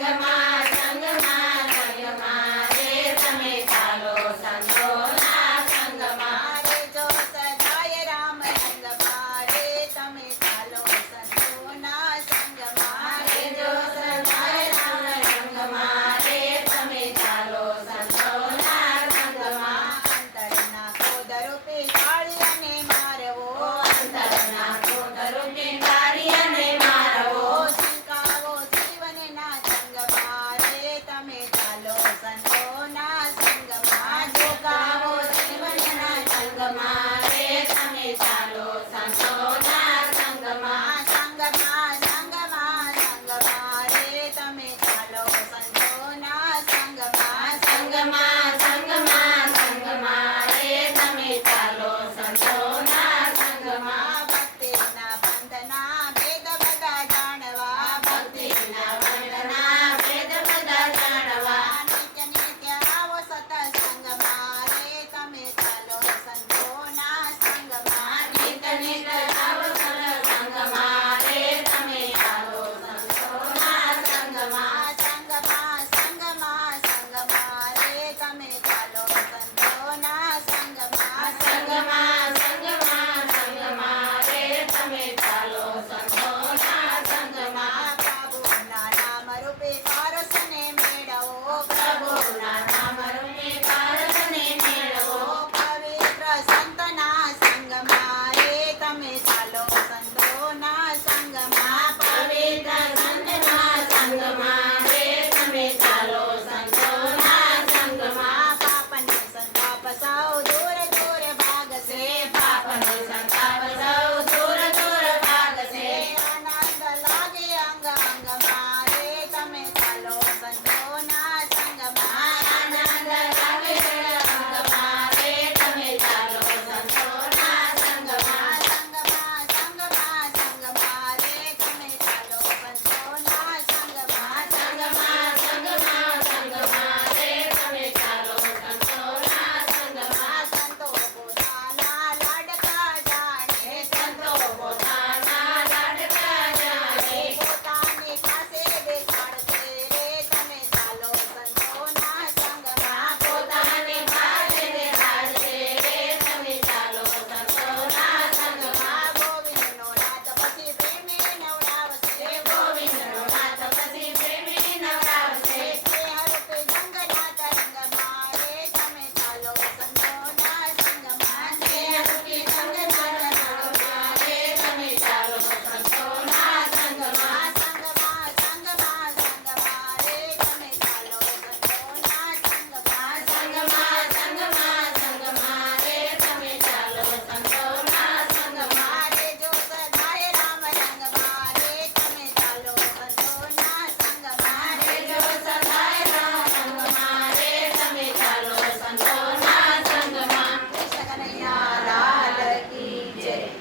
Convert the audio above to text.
Nandamaya.